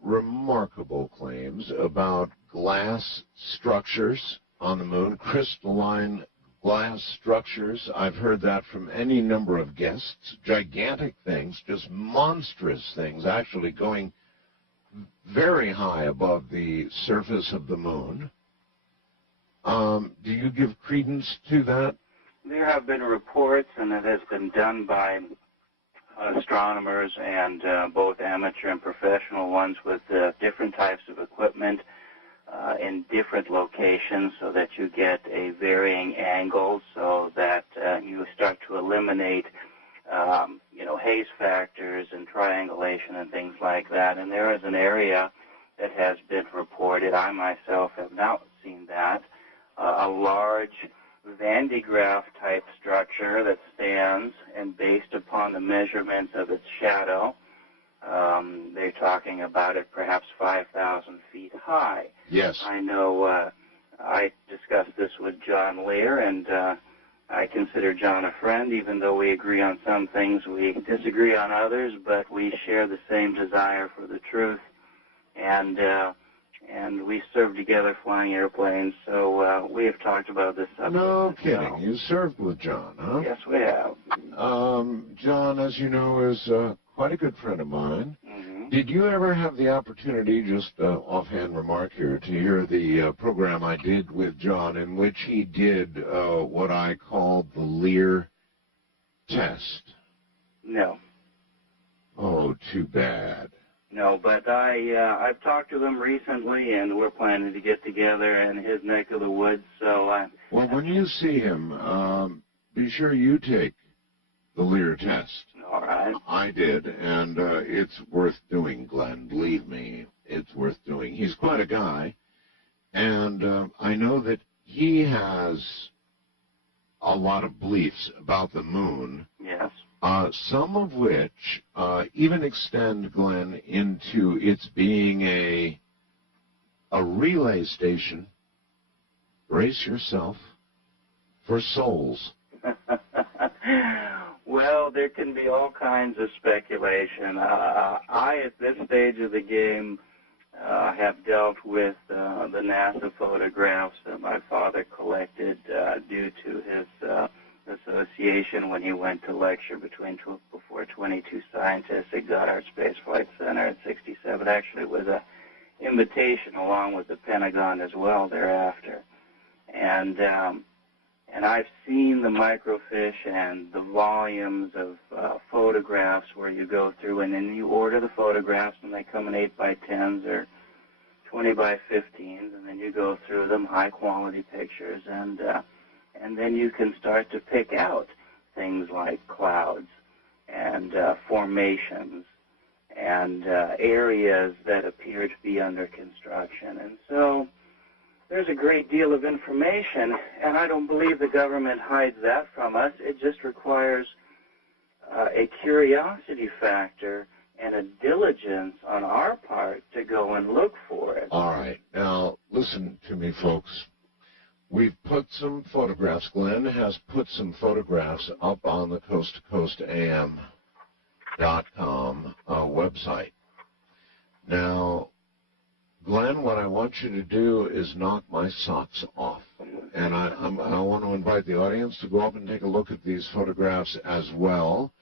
Remarkable claims about glass structures on the moon, crystalline glass structures. I've heard that from any number of guests. Gigantic things, just monstrous things, actually going very high above the surface of the moon. Do you give credence to that? There have been reports, and it has been done by astronomers and both amateur and professional ones with different types of equipment in different locations so that you get a varying angle so that you start to eliminate haze factors and triangulation and things like that. And there is an area that has been reported. I myself have not seen that. A large Van de Graaff type structure that stands, and based upon the measurements of its shadow, they're talking about it perhaps 5,000 feet high. Yes. I know I discussed this with John Lear, and I consider John a friend, even though we agree on some things, we disagree on others, but we share the same desire for the truth, and we served together flying airplanes, so we have talked about this subject. No kidding. You served with John, huh? Yes, we have. John, as you know, is quite a good friend of mine. Mm-hmm. Did you ever have the opportunity, just offhand remark here, to hear the program I did with John in which he did what I called the Lear test? No. Oh, too bad. No, but I've talked to them recently, and we're planning to get together in his neck of the woods. So well, when you see him, be sure you take the Lear test. All right. I did, and it's worth doing, Glenn. Believe me, it's worth doing. He's quite a guy, and I know that he has a lot of beliefs about the moon. Yes. Some of which even extend, Glenn, into its being a relay station, brace yourself, for souls. Well, there can be all kinds of speculation. I, at this stage of the game, have dealt with the NASA photographs that my father collected due to his association when he went to lecture before 22 scientists at Goddard Space Flight Center at 67. Actually, it was an invitation along with the Pentagon as well thereafter. And I've seen the microfiche and the volumes of photographs where you go through and then you order the photographs and they come in 8x10s or 20x15s, and then you go through them, high quality pictures, and then you can start to pick out things like clouds and formations and areas that appear to be under construction. And so there's a great deal of information, and I don't believe the government hides that from us. It just requires a curiosity factor and a diligence on our part to go and look for it. All right. Now, listen to me, folks. We've put some photographs, Glenn has put some photographs up on the coasttocoastam.com website. Now, Glenn, what I want you to do is knock my socks off. And I want to invite the audience to go up and take a look at these photographs as well.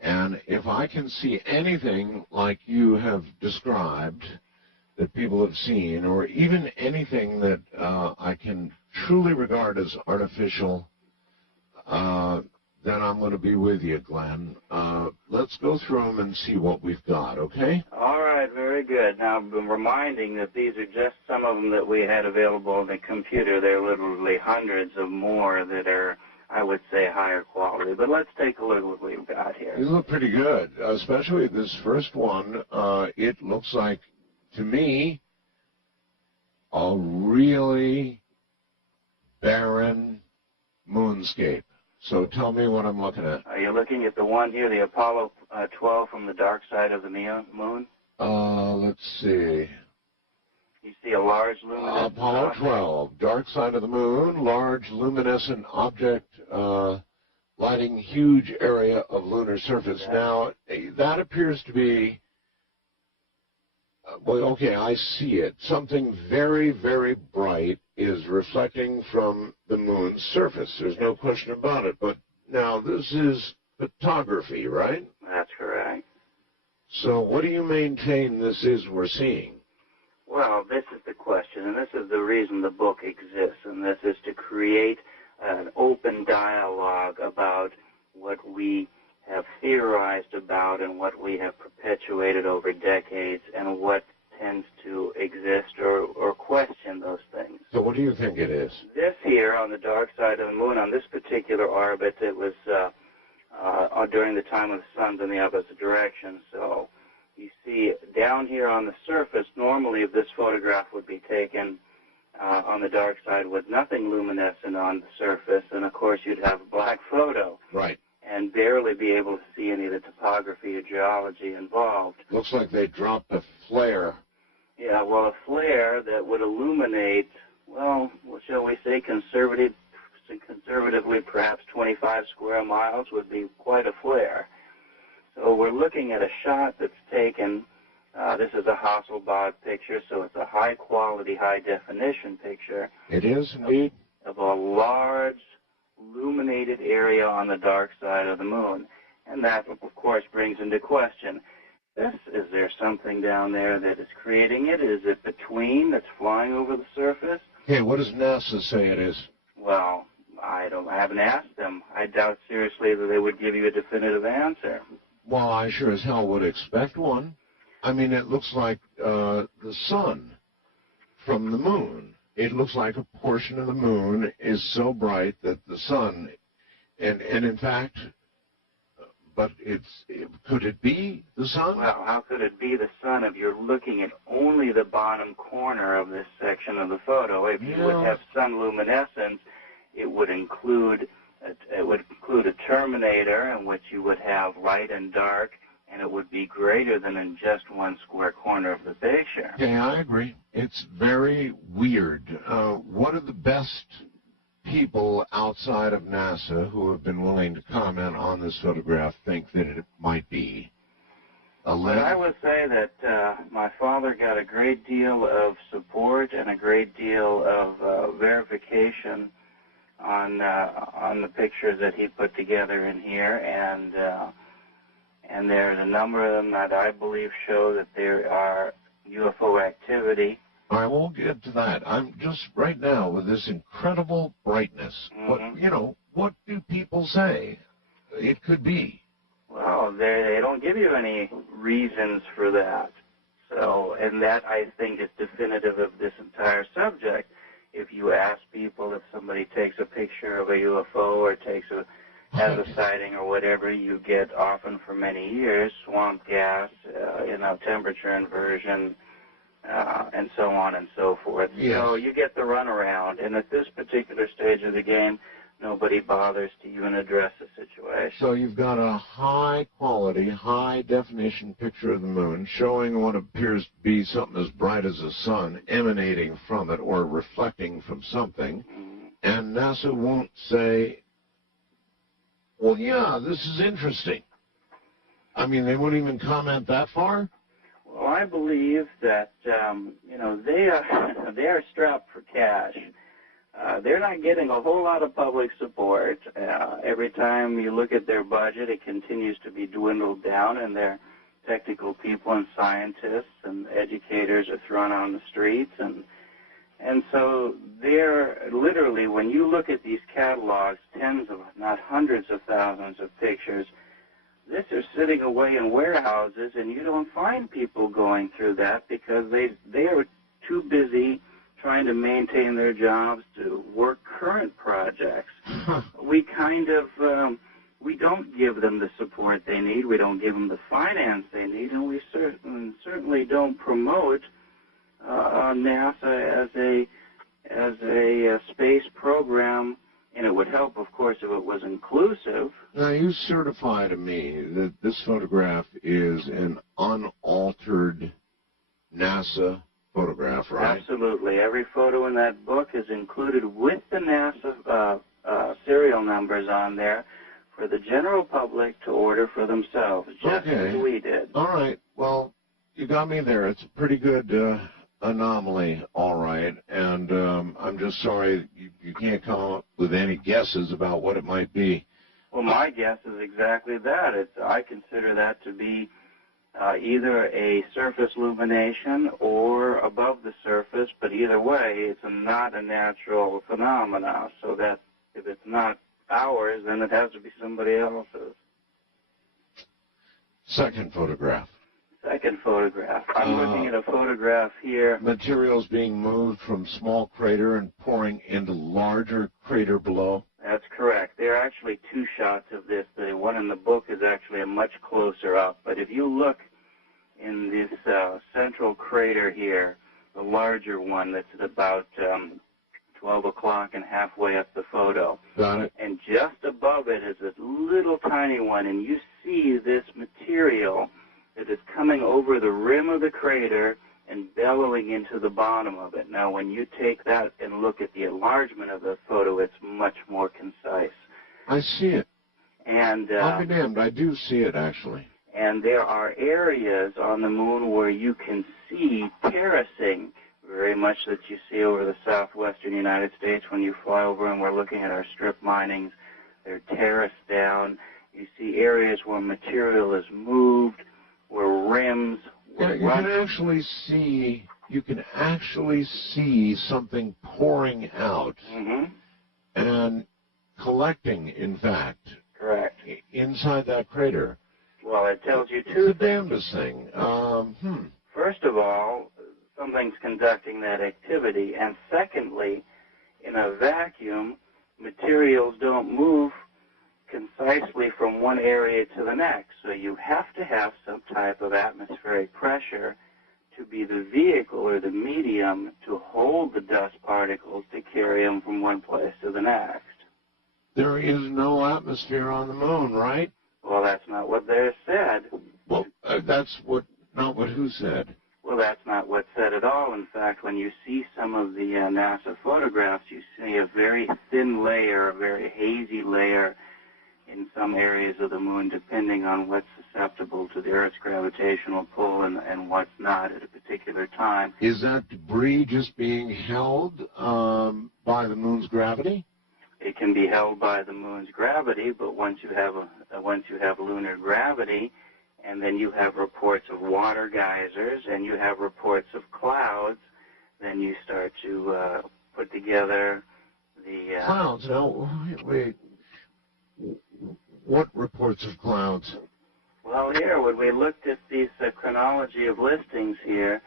And if I can see anything like you have described that people have seen, or even anything that I can truly regard as artificial, then I'm going to be with you, Glenn. Let's go through them and see what we've got, okay? All right, very good. Now, I'm reminding that these are just some of them that we had available on the computer. There are literally hundreds of more that are, I would say, higher quality. But let's take a look at what we've got here. These look pretty good, especially this first one. It looks like, to me, a really barren moonscape. So tell me what I'm looking at. Are you looking at the one here, the Apollo 12 from the dark side of the moon? Let's see. You see a large luminescent Apollo object? 12, dark side of the moon, large luminescent object lighting huge area of lunar surface. Now, that appears to be Well, okay, I see it. Something very, very bright is reflecting from the moon's surface. There's no question about it. But now this is photography, right? That's correct. So what do you maintain this is we're seeing? Well, this is the question, and this is the reason the book exists, and this is to create an open dialogue about what we have theorized about and what we have perpetuated over decades and what tends to exist or question those things. So what do you think it is? This here on the dark side of the moon, on this particular orbit, it was during the time of the sun's in the opposite direction. So you see down here on the surface, normally if this photograph would be taken on the dark side with nothing luminescent on the surface, and of course you'd have a black photo. Right. And barely be able to see any of the topography or geology involved. Looks like they dropped a flare. Yeah, well, a flare that would illuminate, well, what shall we say, conservatively perhaps 25 square miles would be quite a flare. So we're looking at a shot that's taken, this is a Hasselblad picture, so it's a high-quality, high-definition picture. It is, indeed. Of a large, illuminated area on the dark side of the moon. And that, of course, brings into question, is there something down there that is creating it? Is it between that's flying over the surface? Hey, what does NASA say it is? Well, I haven't asked them. I doubt seriously that they would give you a definitive answer. Well, I sure as hell would expect one. I mean, it looks like the sun from the moon. It looks like a portion of the moon is so bright that the sun, and in fact, but could it be the sun? Well, how could it be the sun if you're looking at only the bottom corner of this section of the photo? If you would have sun luminescence, it would include a terminator in which you would have light and dark, and it would be greater than in just one square corner of the picture. Okay, I agree. It's very weird. What are the best people outside of NASA who have been willing to comment on this photograph think that it might be? Well, I would say that my father got a great deal of support and a great deal of verification on the pictures that he put together in here, and there's a number of them that I believe show that there are UFO activity. I won't get to that. I'm just right now with this incredible brightness. Mm-hmm. What do people say it could be? Well, they don't give you any reasons for that. So, and that I think is definitive of this entire subject. If you ask people, if somebody takes a picture of a UFO or has a sighting or whatever, you get often for many years swamp gas, temperature inversion, and so on and so forth. Yes. So you get the runaround. And at this particular stage of the game, nobody bothers to even address the situation. So you've got a high-quality, high-definition picture of the moon showing what appears to be something as bright as the sun emanating from it or reflecting from something, and NASA won't say, well, yeah, this is interesting. I mean, they won't even comment that far? Well, I believe that, they are strapped for cash. They're not getting a whole lot of public support. Every time you look at their budget, it continues to be dwindled down, and their technical people and scientists and educators are thrown on the streets. And so they're literally, when you look at these catalogs, tens of, not hundreds of thousands of pictures, this is sitting away in warehouses, and you don't find people going through that because they are too busy trying to maintain their jobs to work current projects. We kind of, we don't give them the support they need. We don't give them the finance they need, and we certainly don't promote NASA as a space program. And it would help, of course, if it was inclusive. Now, you certify to me that this photograph is an unaltered NASA photograph, right? Absolutely. Every photo in that book is included with the NASA serial numbers on there for the general public to order for themselves, just as we did. All right. Well, you got me there. It's a pretty good anomaly, all right. And I'm just sorry you can't come up with any guesses about what it might be. Well, my guess is exactly that. I consider that to be either a surface lumination or above the surface, but either way, it's not a natural phenomena. So that if it's not ours, then it has to be somebody else's. Second photograph. Second photograph. I'm looking at a photograph here. Materials being moved from small crater and pouring into larger crater below. That's correct. There are actually two shots of this. The one in the book is actually a much closer up. But if you look in this central crater here, the larger one that's at about 12 o'clock and halfway up the photo. Got it. And just above it is this little tiny one, and you see this material that is coming over the rim of the crater and bellowing into the bottom of it. Now, when you take that and look at the enlargement of the photo, it's much more concise. I see it. And I'll be damned, I do see it, actually. And there are areas on the moon where you can see terracing, very much that you see over the southwestern United States when you fly over and we're looking at our strip minings. They're terraced down. You see areas where material is moved, where rims. Yeah, you can actually see something pouring out and collecting, in fact. Correct. Inside that crater. Well, it tells you two things. It's the things. damnedest thing. First of all, something's conducting that activity. And secondly, in a vacuum, materials don't move concisely from one area to the next. So you have to have some type of atmospheric pressure to be the vehicle or the medium to hold the dust particles to carry them from one place to the next. There is no atmosphere on the moon, right? Well, that's not what they said. Well, not what who said? Well, that's not what's said at all. In fact, when you see some of the NASA photographs, you see a very thin layer, a very hazy layer in some areas of the moon, depending on what's susceptible to the Earth's gravitational pull and what's not at a particular time. Is that debris just being held by the moon's gravity? It can be held by the moon's gravity, but once you have lunar gravity, and then you have reports of water geysers, and you have reports of clouds, then you start to put together the clouds. Now, wait. What reports of clouds? Well, here, when we looked at this chronology of listings here,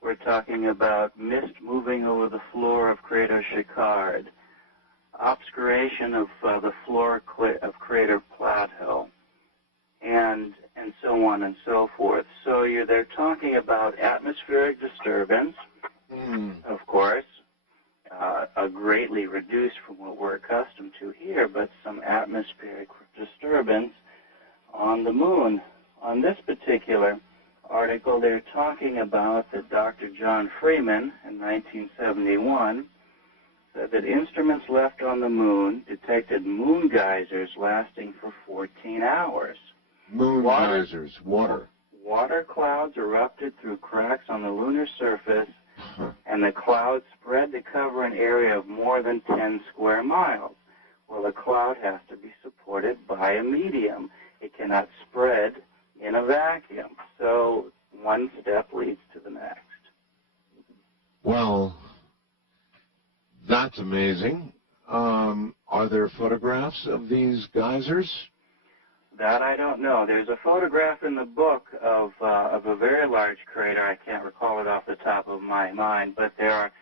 we're talking about mist moving over the floor of Crater Chicard, obscuration of the floor of Crater Plateau, and so on and so forth. So they're talking about atmospheric disturbance, of course, greatly reduced from what we're accustomed to here, but some atmospheric disturbance on the moon. On this particular article, they're talking about that Dr. John Freeman in 1971 said that instruments left on the moon detected moon geysers lasting for 14 hours. Moon geysers, water. Water clouds erupted through cracks on the lunar surface, and the cloud spread to cover an area of more than 10 square miles. Well, a cloud has to be supported by a medium. It cannot spread in a vacuum. So one step leads to the next. Well, that's amazing. Are there photographs of these geysers? That I don't know. There's a photograph in the book of a very large crater. I can't recall it off the top of my mind, but there are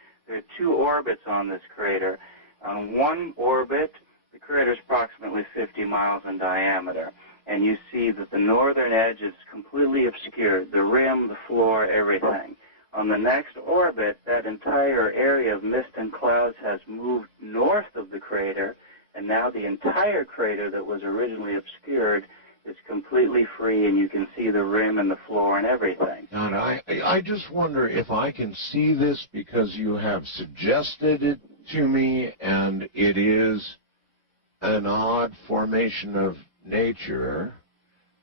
two orbits on this crater. On one orbit, the crater is approximately 50 miles in diameter, and you see that the northern edge is completely obscured, the rim, the floor, everything. On the next orbit, that entire area of mist and clouds has moved north of the crater, and now the entire crater that was originally obscured is completely free, and you can see the rim and the floor and everything. And I just wonder if I can see this because you have suggested it to me, and it is an odd formation of nature.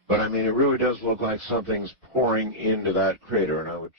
But I mean, it really does look like something's pouring into that crater, and I would